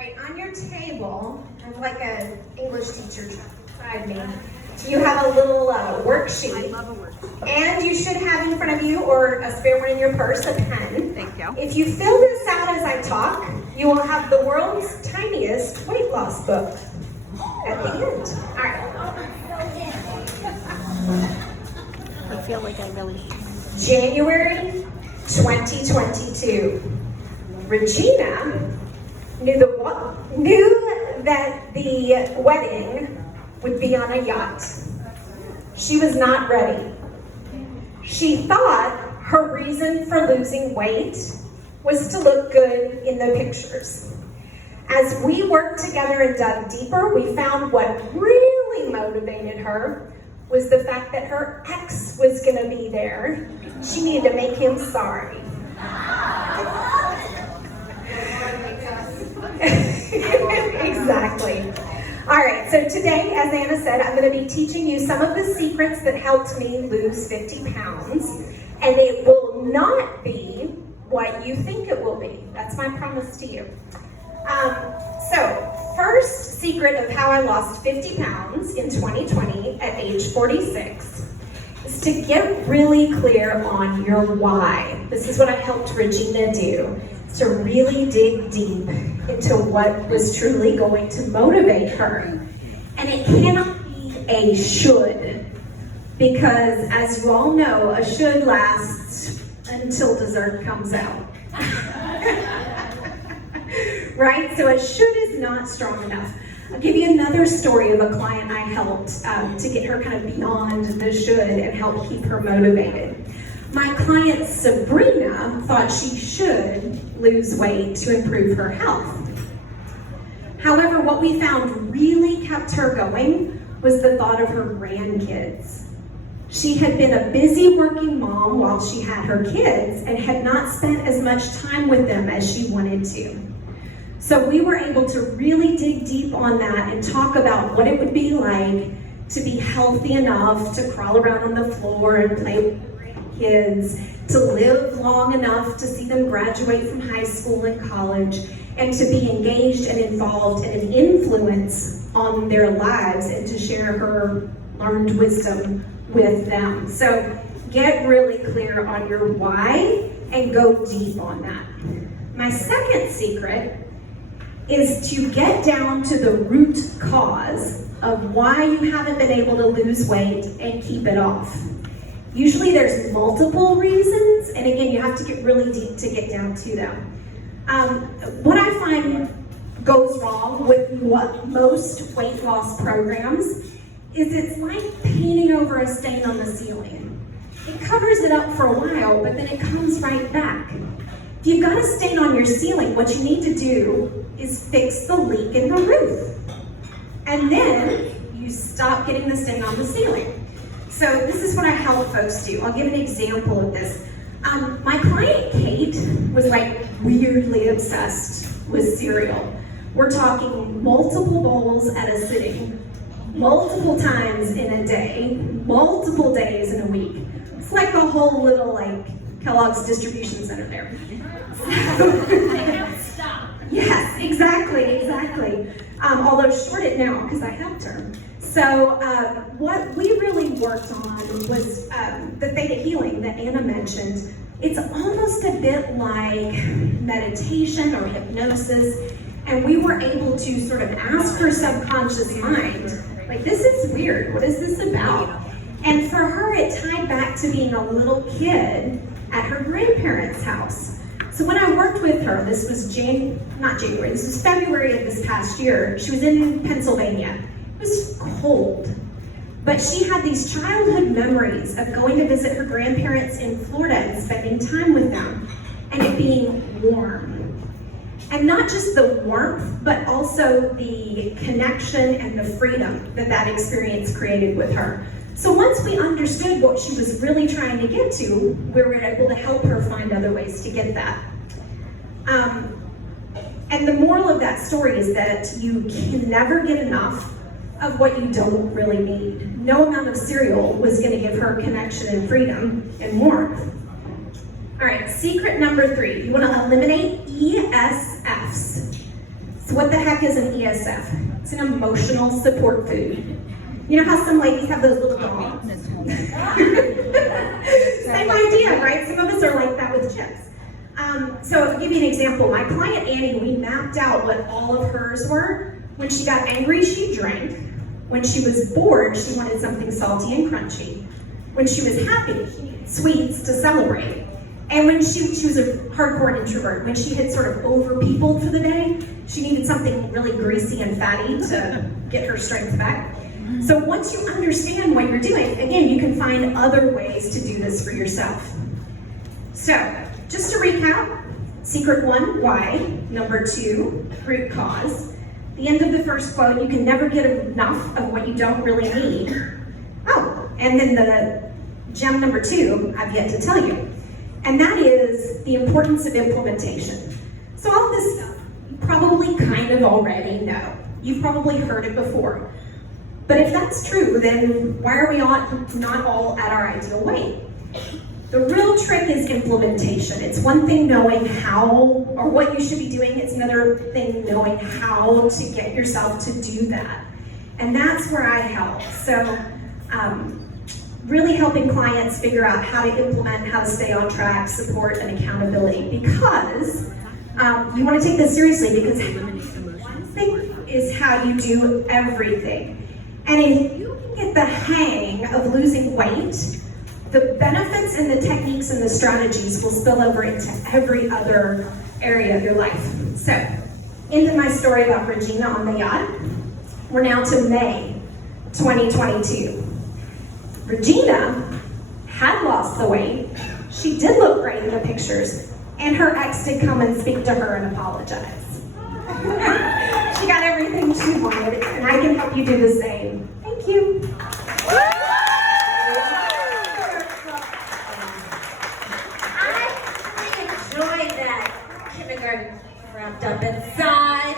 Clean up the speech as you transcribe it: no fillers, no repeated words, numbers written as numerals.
right, on your table, I'm like an English teacher beside me. You have a little worksheet. I love a worksheet. And you should have in front of you, or a spare one in your purse, a pen. Thank you. If you fill this out as I talk, you will have the world's tiniest weight loss book at the end. All right. I feel like I really... January 2022. Regina knew that the wedding would be on a yacht. She was not ready. She thought her reason for losing weight was to look good in the pictures. As we worked together and dug deeper, we found what really motivated her was the fact that her ex was going to be there. She needed to make him sorry. Exactly. All right, so today, as Anna said, I'm going to be teaching you some of the secrets that helped me lose 50 pounds, and it will not be what you think it will be. That's my promise to you. So, first secret of how I lost 50 pounds in 2020 at age 46 is to get really clear on your why. This is what I helped Regina do, is to really dig deep into what was truly going to motivate her. And it cannot be a should, because as you all know, a should lasts until dessert comes out. Right? So a should is not strong enough. I'll give you another story of a client I helped to get her kind of beyond the should and help keep her motivated. My client Sabrina thought she should lose weight to improve her health. However, what we found really kept her going was the thought of her grandkids. She had been a busy working mom while she had her kids and had not spent as much time with them as she wanted to. So we were able to really dig deep on that and talk about what it would be like to be healthy enough to crawl around on the floor and play with your grandkids, to live long enough to see them graduate from high school and college, and to be engaged and involved and an influence on their lives and to share her learned wisdom with them. So get really clear on your why and go deep on that. My second secret is to get down to the root cause of why you haven't been able to lose weight and keep it off. Usually there's multiple reasons, and again, you have to get really deep to get down to them. What I find goes wrong with most weight loss programs is it's like painting over a stain on the ceiling. It covers it up for a while, but then it comes right back. If you've got a stain on your ceiling, what you need to do is fix the leak in the roof. And then you stop getting the stain on the ceiling. So this is what I help folks do. I'll give an example of this. My client Kate was like weirdly obsessed with cereal. We're talking multiple bowls at a sitting, multiple times in a day, multiple days in a week. It's like the whole little Kellogg's distribution center there. They don't stop. Yes, exactly. Although short it now because I helped her. So what we really worked on was the theta healing that Anna mentioned. It's almost a bit like meditation or hypnosis, and we were able to sort of ask her subconscious mind, like, this is weird, what is this about? And for her, it tied back to being a little kid at her grandparents' house. So when I worked with her, this was this was February of this past year. She was in Pennsylvania. It was cold, but she had these childhood memories of going to visit her grandparents in Florida and spending time with them, and it being warm. And not just the warmth, but also the connection and the freedom that experience created with her. So once we understood what she was really trying to get to, we were able to help her find other ways to get that. And the moral of that story is that you can never get enough of what you don't really need. No amount of cereal was going to give her connection and freedom and warmth. All right, secret number 3, you want to eliminate ESFs. So what the heck is an ESF? It's an emotional support food. You know how some ladies have those little dogs? Same idea, right? Some of us are like that with chips. So I'll give you an example. My client Annie, we mapped out what all of hers were. When she got angry, she drank. When she was bored, she wanted something salty and crunchy. When she was happy, she needed sweets to celebrate. And when she was a hardcore introvert, when she had sort of over-peopled for the day, she needed something really greasy and fatty to get her strength back. So once you understand what you're doing, again, you can find other ways to do this for yourself. So, just to recap, secret 1, why. Number 2, root cause. The end of the first quote, you can never get enough of what you don't really need. Oh, and then the gem number 2, I've yet to tell you. And that is the importance of implementation. So all this stuff, you probably kind of already know. You've probably heard it before. But if that's true, then why are we not all at our ideal weight? The real trick is implementation. It's one thing knowing how or what you should be doing. It's another thing knowing how to get yourself to do that. And that's where I help. So really helping clients figure out how to implement, how to stay on track, support, and accountability. Because you want to take this seriously, because one thing is how you do everything. And if you can get the hang of losing weight, the benefits and the techniques and the strategies will spill over into every other area of your life. So, into my story about Regina on the yacht. We're now to May 2022. Regina had lost the weight. She did look great in the pictures, and her ex did come and speak to her and apologize. She got everything she wanted, and I can help you do the same. Thank you. I enjoyed that kindergarten wrapped up inside.